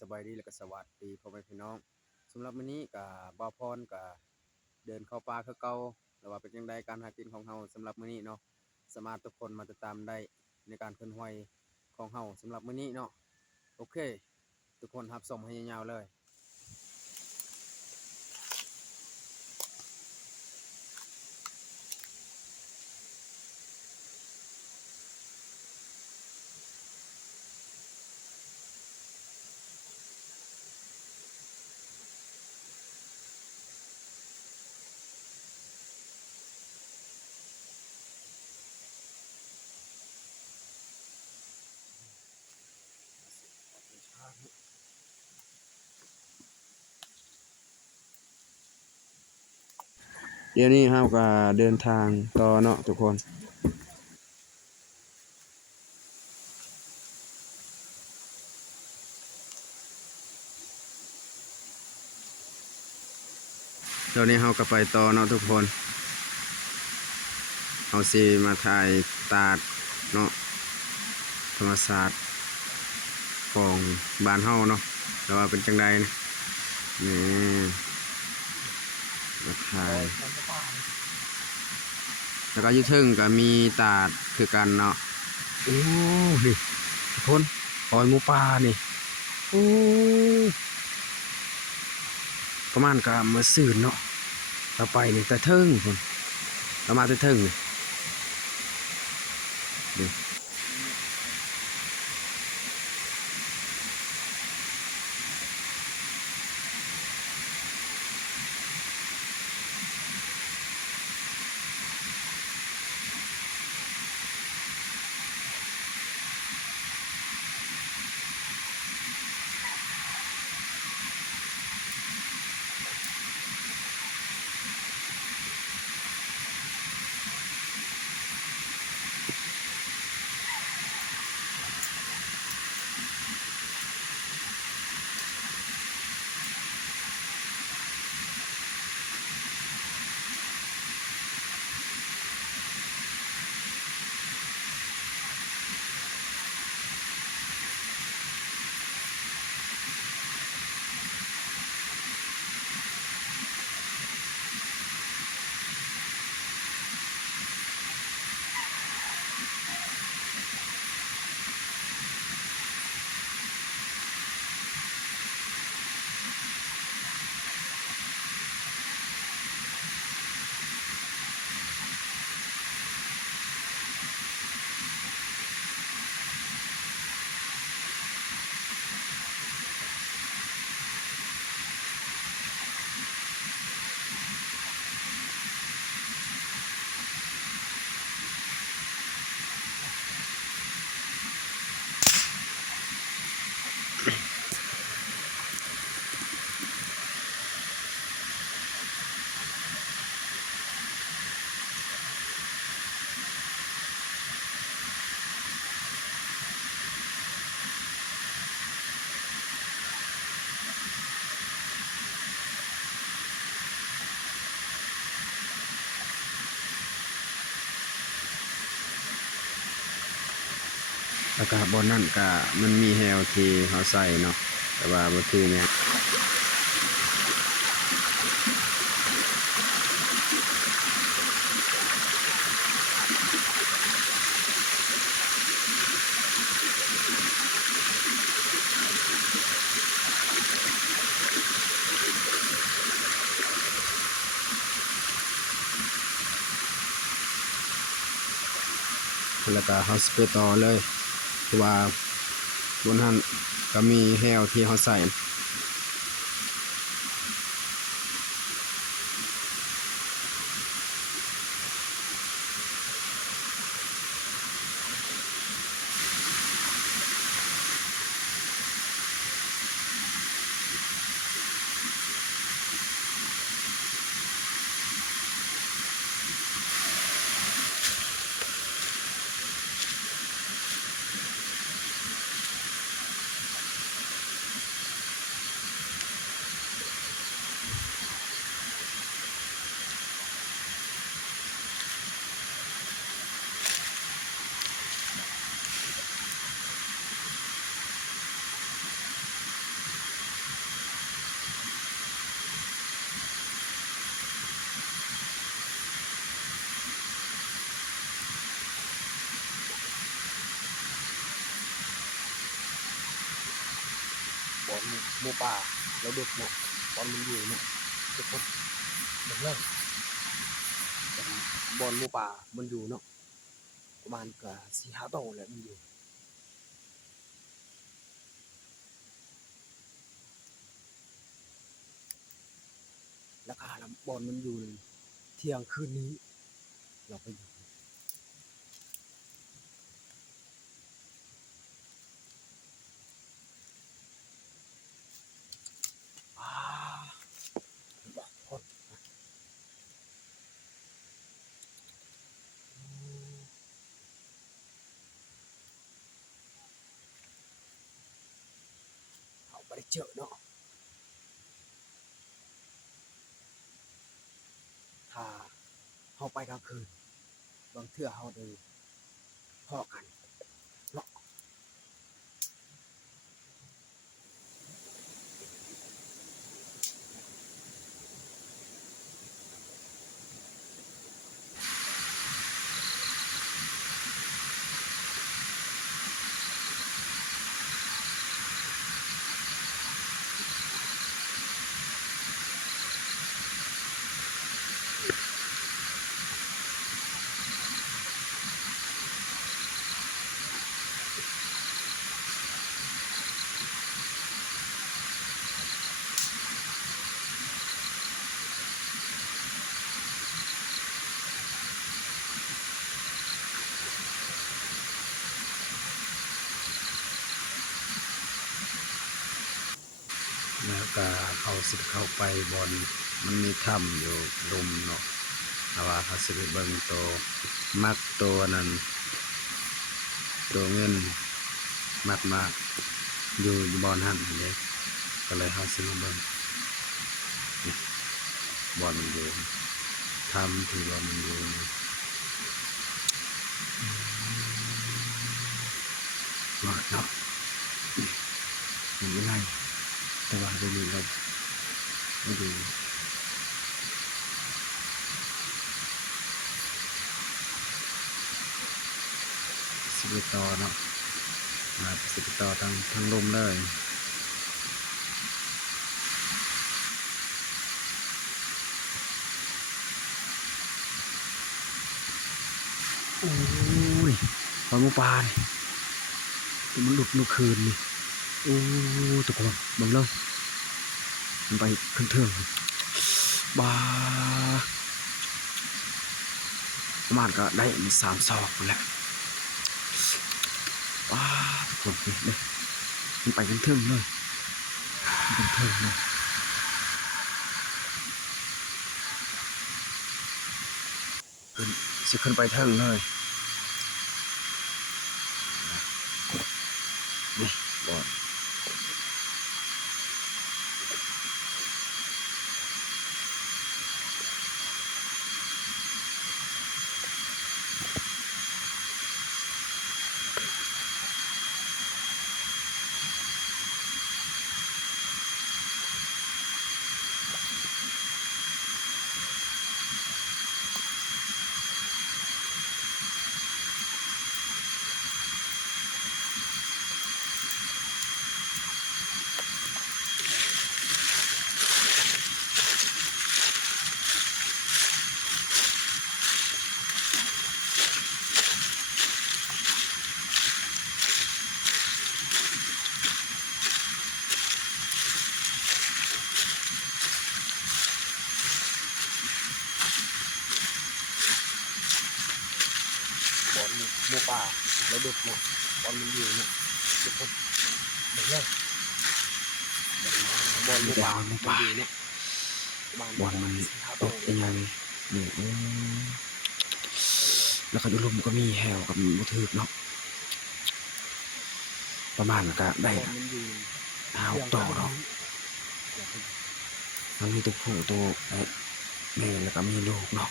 สบายดีและก็สวัสดีพ่อแม่พี่น้องสำหรับมื้อนี้ก็บ่าวพรก็เดินเข้าป่าคือเก่าแล้วว่าเป็นจังไดการหากินของเฮาสำหรับมื้อนี้เนาะสามารถทุกคนมาติดตามได้ในการเคลื่อนไหวของเฮาสำหรับมื้อนี้เนาะโอเคทุกคนรับชมให้ยาวๆเลยเดี๋ยวนี้เฮาก็เดินทางต่อเนาะทุกคนตอนนี้เฮาก็ไปต่อเนาะทุกคนเฮาสิมาถ่ายตาดเนาะธรรมศาสตร์ของบ้านเฮาเนาะแต่ว่าเป็นจังไดนะนี่มาถ่ายแล้วก็อยู่เทิงก็มีตาดคือกันเนาะโอ้นี่ทุกคนปล่อยหมูป่านี่โอ้ประมาณก็มื้อซื่นเนาะเราไปนี่แต่เทิงพุ่นเรามาแต่เทิงนี่ อากาศบนนั่นก็มันมีแฮวที่เขาใส่เนาะแต่ว่าบางทีเนี่ยแล้วก็เขาสเปรย์ต่อเลยคือว่าบนนั้นก็มีแฮวที่เขาใส่ บอลหมูป่าแล้วดึกเนาะบอลมันอยู่เนาะทุกคนเด็กเลิกบอลหมูป่ามันอยู่เนาะประมาณกับ4-5 โตแหละมันอยู่ราคาบอลมันอยู่เที่ยงคืนนี้เราไปอยู่อ่าบอกคนเขาไปเจอเนาะถ้าเขาไปกลางคืนบางเทื่อเขาได้พอกันเนาะแล้วก็เขาสิเข้าไปบอนมันมีถ้ำอยู่ลุมเนาะแต่ว่าเขาสิไปเบิ่งตัวมักตัวนั้นตัวเงินมากอยู่บอนหันเลยก็เลยเขาสิมาเบิ่งนี่บอนมันอยู่ถ้ำที่บอนมันอยู่ว่าเนาะมันไม่ไรแต่ว่าเดี๋ยวนี้เราไม่ดูสิบต่อเนาะมาสิบต่อทางลมเลยโอ้ยปลาหมูปลาเนี่ยมันหลุดเมื่อคืนนี่โอ้ทุกคนบังเลยมันไปขึ้นเทืองบ้าประมาณก็ได้มี3 ศอกแหละว้าทุกคนนี่เด้มันไปขึ้นเทืองเลยขึ้นเทืองเลยขึ้นสิขึ้นไปเทืองเลยนี่บอลหมูป่าแล้วดึกเนาะบอลมันอยู่เนาะทุกคนเด็กเลิกบอลหมูป่ามันอยู่เนาะบอลมันตกยังไงนี่แล้วก็ดูลมก็มีแหวกับมือถือเนาะประมาณก็ได้5 ตัวเนาะมันมีตัวผู้ตัวแม่แล้วก็มีลูกเนาะ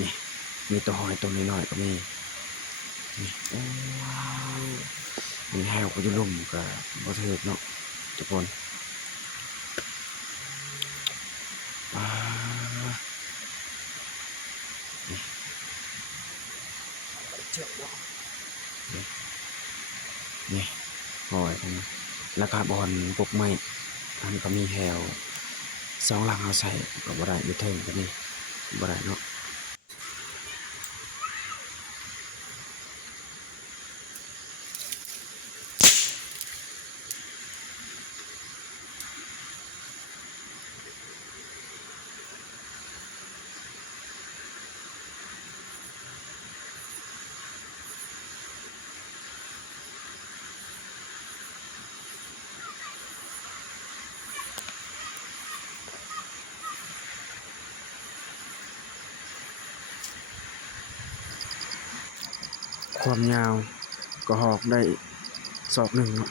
นี่มีตัวหอยตัวน้อยๆก็มีนี่โอ้ว้าวมีแหวก็ดูลมกับมือถือเนาะทุกคนว้าเจอเนาะนี่หอยตรงนี้ แล้วก็บอนปลูกไม้มันก็มีแหว2หลังเอาใส่ก็บ่ได้อยู่เทิงก็มีบ่ได้เนาะความยาวก็หอกได้ศอกหนึ่งเนาะ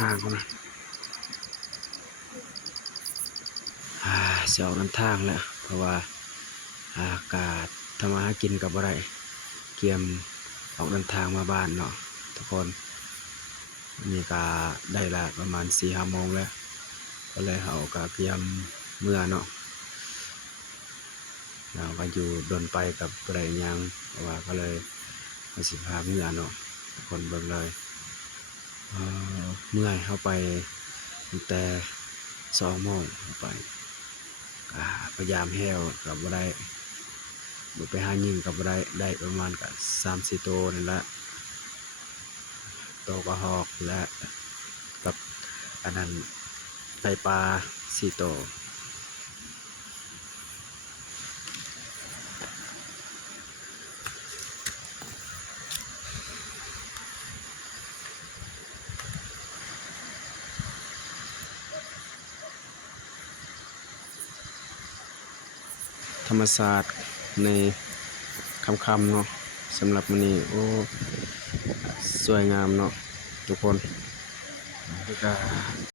ห่างออกมาสิออกนำทางแล้วเพราะว่าอากาศทำมาหากินกับบ่ได้เกียมออกเดินทางมาบ้านเนาะทุกคนนี่ก็ได้ละประมาณ 4-5 โมงแล้วก็เลยเฮาก็เตรียมเมื่อเนาะเราก็อยู่ดนไปกับบ่ได้หยังเพราะว่าก็เลยเอาสิพาเมื่อเนาะทุกคนเบิ่งเลยเมื่อยเฮาไปตั้งแต่2 โมงเข้าไปก็พยายามแห้วก็บ่ได้บ่ไปหายิงก็บ่ได้ประมาณก็3-4 โตวนั่นแหละโตกระหอกและกับอันนั้นไตปลา4 โตวธรรมศาสตร์ในค่ำๆเนาะสำหรับมื้อนี้โอ้สวยงามเนาะทุกคนแล้วก็